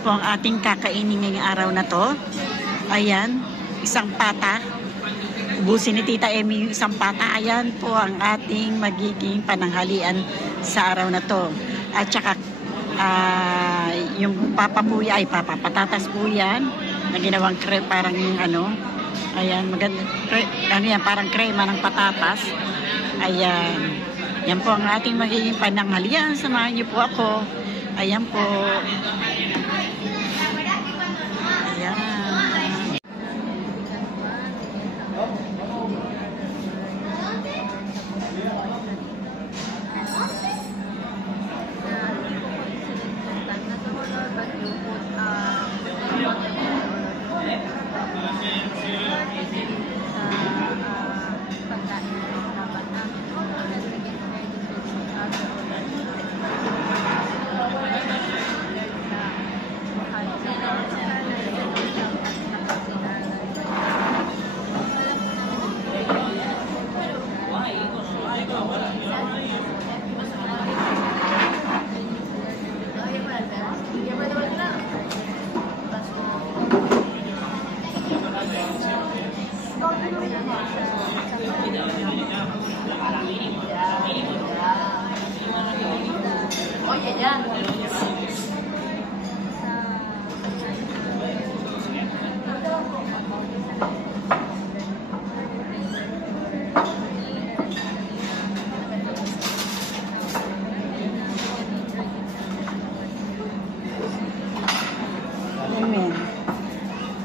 Po ang ating kakainin ngayong araw na to. Ayan, isang pata. Ubusin ni Tita Emmy yung isang pata. Ayan po ang ating magiging pananghalian sa araw na to. At saka yung papapuya ay patatas po yan na ginawang parang ano. Ayan, maganda. Ano yan, parang krema ng patatas. Ayan. Yan po ang ating magiging pananghalian. Samahan niyo po ako. Ayan po. Ayan. Amen.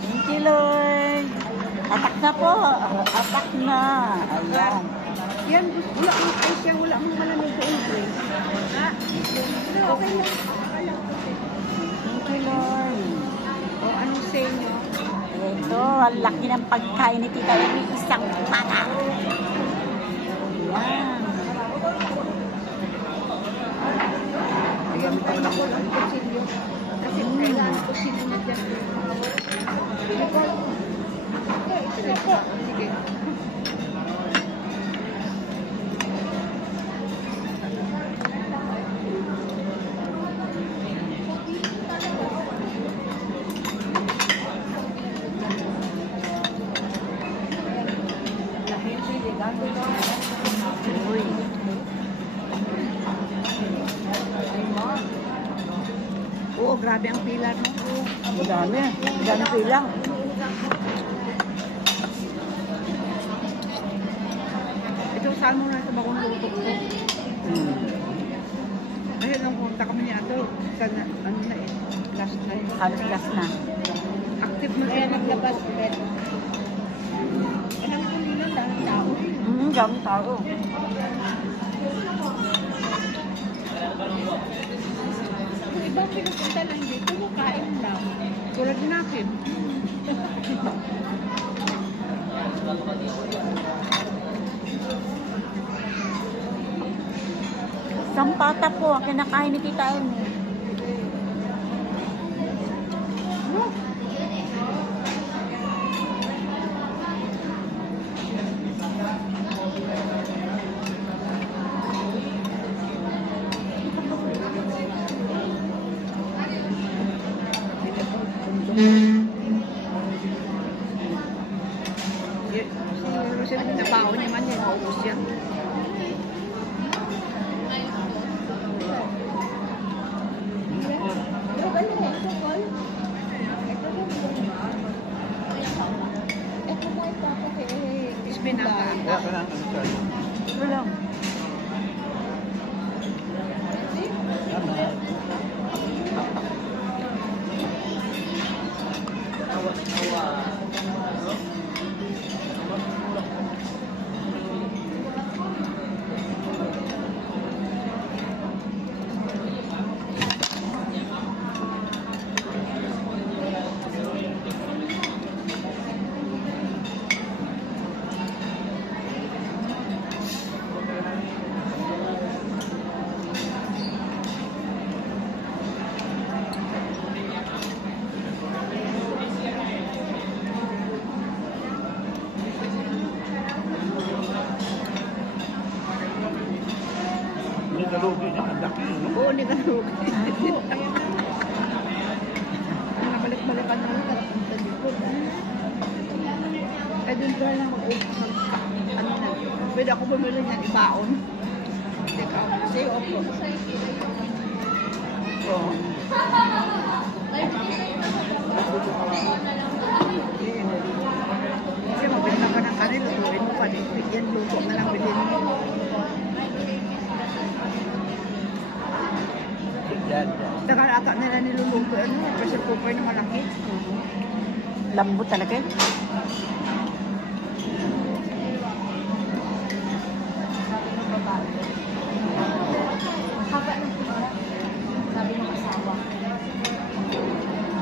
Thank you, Lord. Atak na po. Atak na. Ayan. Yan, wala akong ice yan. Wala akong malamig sa English. Okay lang. Thank you, Lord. O, anong say nyo? Ito, ang laki ng pagkain ni Tita Emmy. Isang pata. Ayan. Ayan, kailangan ko ang kusilyo. Kasi kailangan ko sino na dyan. Sige. Uy. Oo, grabe ang pilar mo. Ang dami. Ang dami pila. Ito, saan mo na sa bagong luto ko? Ayun lang, punta kami niya ito. Sana, ano na eh, last na eh. Halos last na. Active mo siya naglabas ulit. Alam ko nila, daming tao. Dami tao. Kung ibang pinupunta lang dito, kain lang. Tulad natin. Isang pata po ang kinakain ni Tita Emmy. Si Rosel, nabaon niya man yan. Maubos yan. Espinaka. Ito lang. Oo, hindi ka lugi. Wala lang ano na. Pwede ako bumili ng ibaon. Take out. Say off po. Oo. Kasi mabili na ka ng kanin, lutuin mo pa. Yan, luto na lang bilhin mo. Nakalata nila niluluto. Ano, pressure cooker na malaki. Lambot talaga eh. Haba ng pinara. Sabi ng asawa.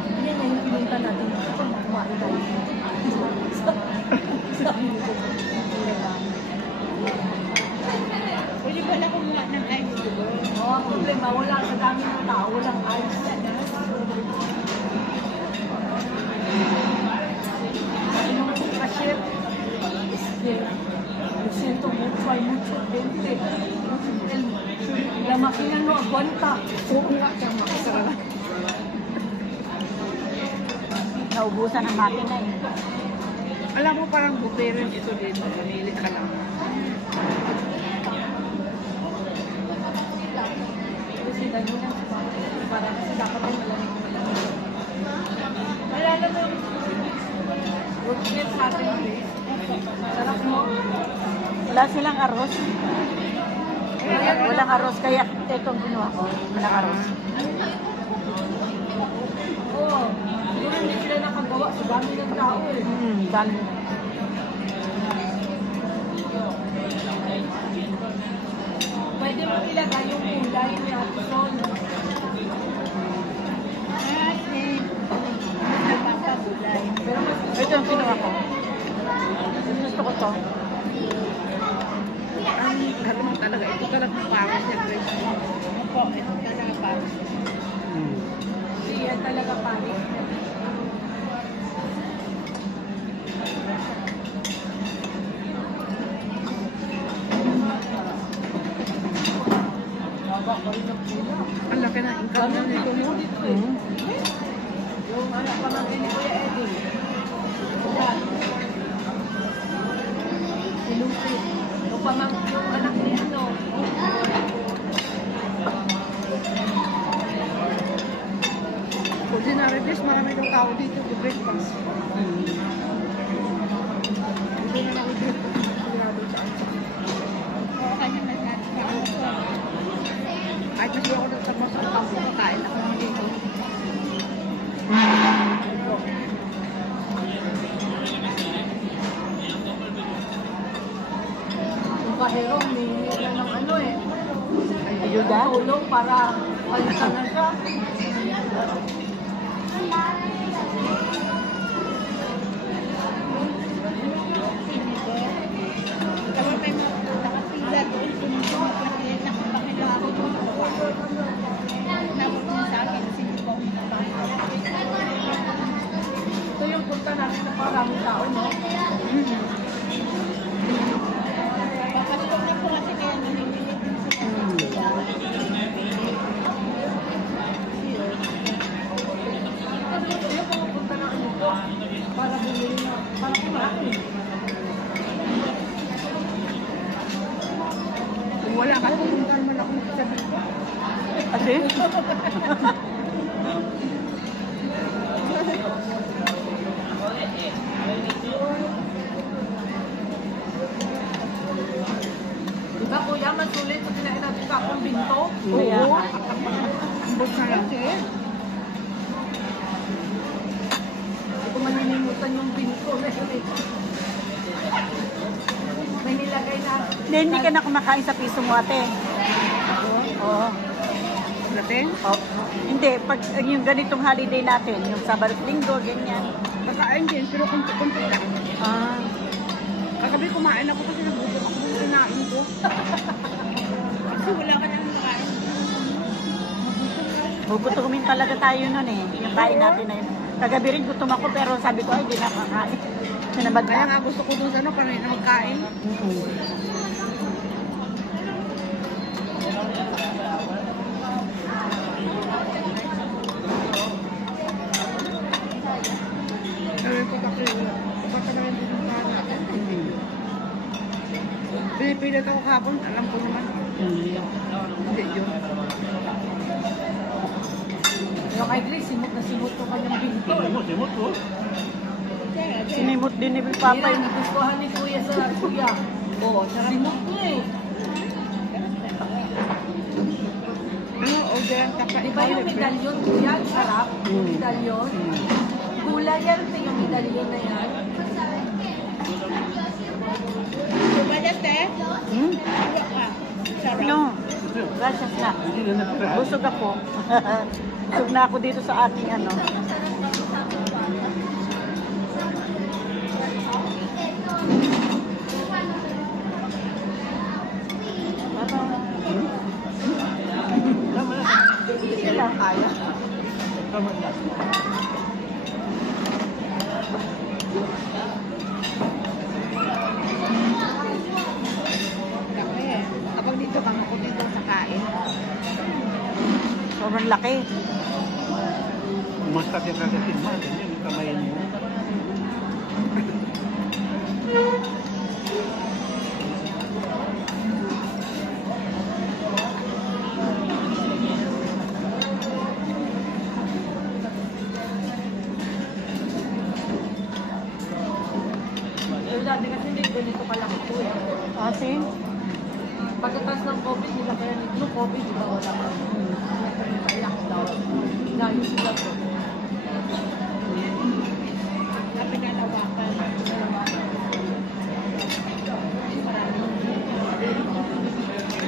Hindi na yung pinunta natin. Ito, kumain tayo. Sabi nito. Pwede pala kumuha ng ice to. Oo, problema. Wala sa dami ng tao. Walang ice. Sabi nung cashier, lo siento mucho, hay mucho gente. La máquina no aguanta. Oo nga, tama. Sarap. Naubusan ang makina eh. Alam mo, parang buperin ito dito. Mamili ka lang. Kasi lagi na parang kasi dapat ay malamig. Wala na to. Workshop sa atin ulit. Sarap mo. Wala silang arroz. Walang arroz, kaya itong ginawa ko. Walang arroz. Oo. Siguro hindi sila nakagawa sa dami ng tao eh. Dami. Pwede mo ilagay yung kulay ni Atson. Ito yung kinuha ko. Gusto ko to. Ang galing talaga. Ito talaga parang siya, Grace. Opo, ito talaga parang siya. Siya talaga parang siya. Ang laki na income na nito mo. Yung anak pamangkin ni Kuya Eddie. Yan. Sinusi. Yung pamangkin, yung anak ni ano. Ordinary days, marami daw tao dito to breakfast. Hindi na nakikita. Sigurado sa akin. Oo, kanya may kahit kasi ako sa masang kampo, makain ako ng dito. Yung kahero, humingi lang ng ano eh. Ayuda? Tulong para palitan na siya. Kaya may nakapila doon, pumunta kasi nakapakila ako doon sa baba. Tapos niya sa akin, sige po, ito yung punta natin na maraming tao, no? Papasok na po kasi kaya naninilig din siya. Yung pumupunta na ano po, para bumili na, para kumain. Kung wala ka, pumunta naman ako sa dito. Kasi? Diba kuya, masulit sa kinain natin kakong binto? Kaya Oo. nga. Ambot na lang. Hindi ko maninimutan yung binto na yun eh. May nilagay na. Hindi ka na kumakain sa piso mo ate. Oo. Natin? Oh. Hindi, pag yung ganitong holiday natin, yung Sabado at Linggo, ganyan. Kakain din, pero kunti-kunti lang. Ah. Kagabi kumain ako kasi nagutom ako ng kinain ko. Kasi wala ka nang nakain. Gugutumin talaga tayo nun eh. Yung kain natin na yun. Kagabi rin gutom ako pero sabi ko ay di nakakain. Sinabag Kaya na. nga gusto ko dun sa ano, kanina magkain. Sabi ko kasi, baka naman din yung natin. Nagbilad ako kahapon, alam ko naman. Hindi yun. Pero kay Grace, simot na simot ko kanyang binti. Simot po. Sinimot din ni Papa Papay, yung nagustuhan ni Kuya sa Kuya. Oo, sarap. Simot niya eh. Ano, order ang kakain. Di ba yung medalyon, Kuya? Ang sarap. Yung medalyon. Gulay yan, ito yung medalyon na yan. Diba dati? Hmm? Sarap. No. Gracias na. Busog ako. Busog na ako dito sa ating ano. Hindi lang kaya. Laki eh. Kapag dito kang ako dito sa kain. Sobrang laki. Mas sakit na kasi natin yung kamay niyo. Yung dati kasi hindi ganito kalaki ko eh. Kasi, Pagkatas ng COVID, nila kaya nung COVID, di ba wala ka? Lockdown. Inayon sila to. Na pinalawakan.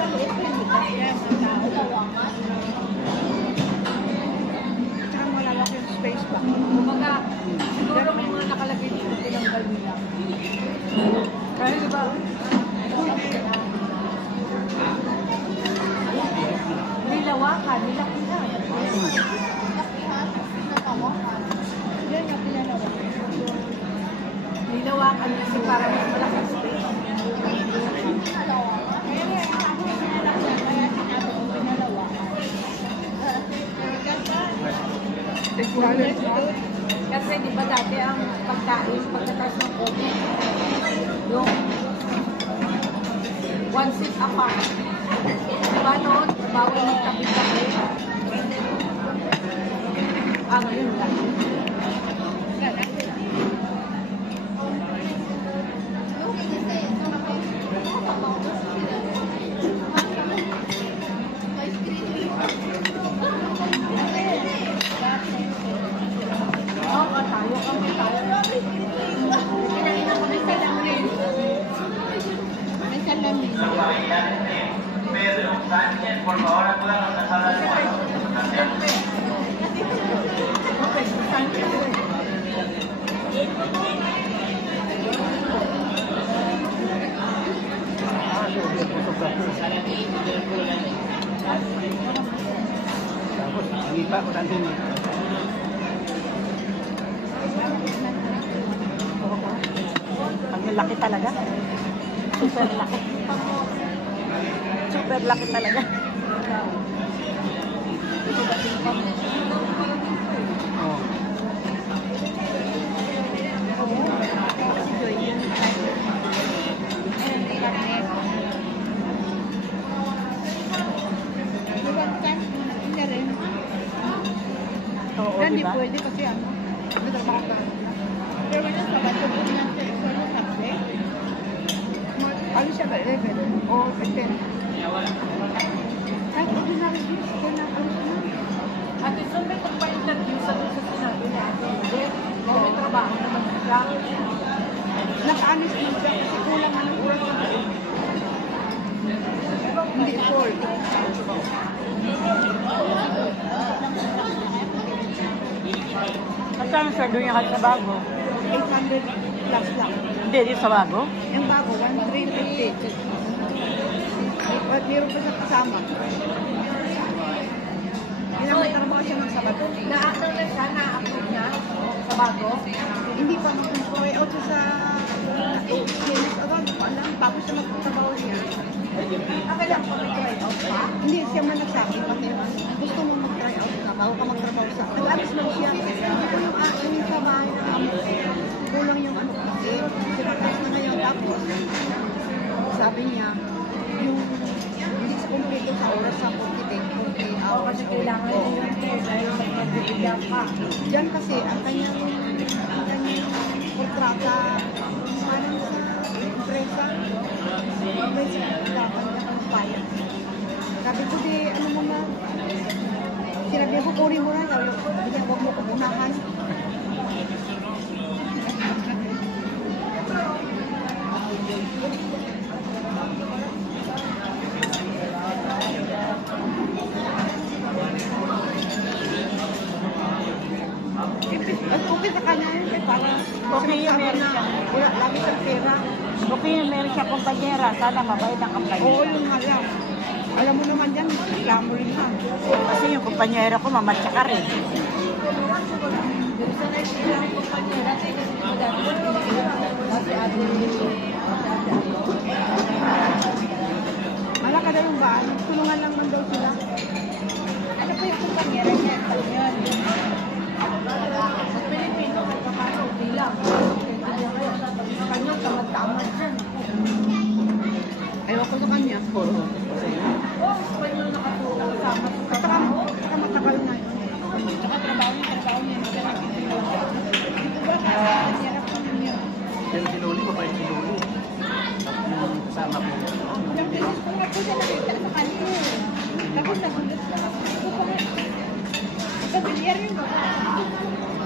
Maliit na likas yan sa tao. Tsaka malawak yung space ba? Kumbaga, siguro may mga nakalagay dito tinanggal nila. Kaya di ba? Nilawakan, nilakihan. Yan na pinalawakan. Nilawakan kasi para mas malaking space. Kaya nga, ako pinalawakan. Kaya sinabi ko pinalawakan. Kasi di ba dati ang pagkain, pagkatas ng COVID, yung one seat apart. Di ba noon, bawal magtabi-tabi. Ngayon lang. Oo, tayo kami tayo. Kinain ako ng salamin. May salamin. Okay, thank you. Tapos, nangipa ko dati niya. ang laki talaga. Super laki. Super laki talaga. Oh. Oo, Hindi diba? pwede kasi ano, nagtrabaho ka. Pero wala sa bato po ng telepono sabi. Ano siya ba? 11 o 10? Kahit ordinary gifts, kaya na ano siya na. Ate, so may nagpa-interview sa sinabi natin. Hindi, may trabaho naman siya. Naka-honest mo siya kasi kulang nga ng oras sa hindi sure. Magkano sweldo niya kasi sa bago? 800 plus lang. Hindi, di sa bago? Yung bago, 1,350. At meron pa siya kasama. Trabaho siya ng Sabado. Na-actor na siya, na-approve na sa bago. Hindi pa mag-try out siya sa James Aron. Alam, bago siya magtrabaho niya. Kailan pa may try out pa? Hindi siya man nagsabi kasi gusto mo mag-try out ka bago ka magtrabaho sa. Nag-alis man siya. Hindi ko yung akin sa bahay na amo. Kulang yung ano kasi. Kasi na ngayon tapos sabi niya, yung hindi sa kumpleto sa oras sa 40 Oo, hours. kasi kailangan Oo. nyo yun eh, dahil may magbibigyan ka. Diyan kasi ang kanyang kontrata parang sa empresa. May dapat niya kang payag. Sabi ko di, ano mo na, sinabi ko kunin mo na, sabi ko, bigyan huwag mo kupunahan. At okay sa kanya yun, eh, para Okay yun, sabi meron na siya. wala lagi sa pera. Okay, meron siya kumpanyera. Sana mabait ang Oo, kumpanyera. yun nga lang. Alam mo naman yan, reklamo rin yan. Kasi yung kumpanyera ko, mamatya ka rin. Pero sa next year ang kumpanya, dati kasi di ba dati ko binigyan kasi ate Malaka daw yung bahay, tulungan lang man daw sila. Ano pa yung kumpanyera niya? Ano yun? sa Pilipino, may papasok bilang. Sa kanya, tamad-tamad dyan. Ayaw ko sa kanya. Oo. Oh, Espanyol nakatulong sa At saka matagal na yun. Tsaka trabaho niya. Hirap kami niya. Yan sinuli ko pa yung sinuli. Yung kasama ko. Yung beses ko nga po siya nakita sa kanya. Tapos nagulat na ako. Ito pa nga. Pagkabiliyar yun ba?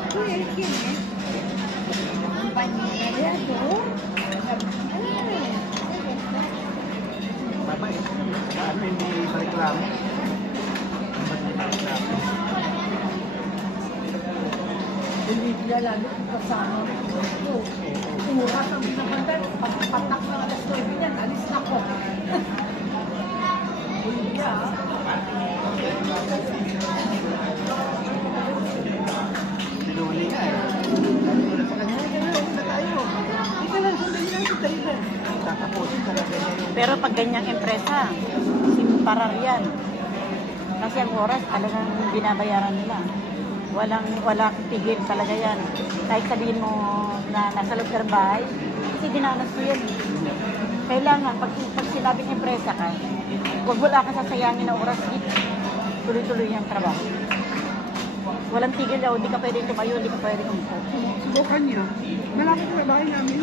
Ito yun eh. Kumpanya niya to. Babay. Saan may reklamo? Ba't may reklamo? Hindi kilala kung kasama ko. Umuras ang binabantay, pagpatak na alas 9 niyan, alis na ko. Hindi Sinuli nga eh. Sabi ko na sa kanya, "Uwi na tayo." Ito lang, sundin lang sa tayo. Tatapusin talaga niya yung Pero pag ganyang empresa, parar yan. Kasi ang oras talagang binabayaran nila. Walang tigil talaga yan. Kahit sabihin mo na nasa loob ng bahay, kasi dinanas ko yun. Kailangan, pag sinabing empresa ka, huwag wala ka sasayangin na oras, tuloy-tuloy yung trabaho. Walang tigil daw, hindi ka pwede tumayo, hindi ka pwede umupo. Subukan niya. Malapit sa bahay namin.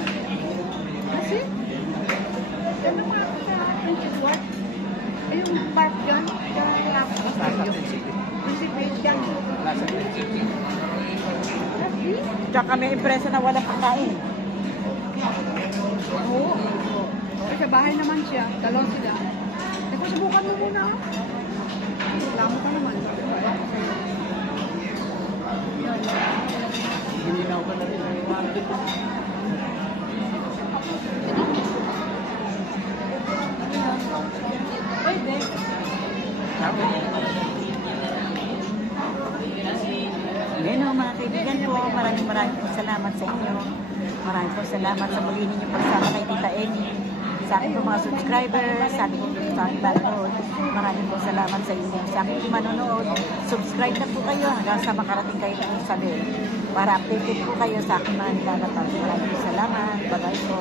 Kasi, yan ang mga sa Princess Ward. Ay, yung park dyan, nasa prinsipyo. Princess dyan. Nasa prinsipyo. Tsaka may empresa na walang pagkain. Oo. Ay, sa bahay naman siya, dalaw sila. Ako, subukan mo muna. Salamat ka naman. Gininaw ka na rin ng market. Pwede. Ngayon mga kaibigan ko, maraming po salamat sa inyo. Maraming po salamat sa muli ninyong pagsama kay Tita Amy. Sa aking po mga subscribers, sa aking manonood, maraming po salamat sa inyo. Sa aking manonood, subscribe na po kayo hanggang sa makarating kayo ng sabi. Para updated po kayo sa aking mga nilalabas. Maraming po salamat. Bye-bye po.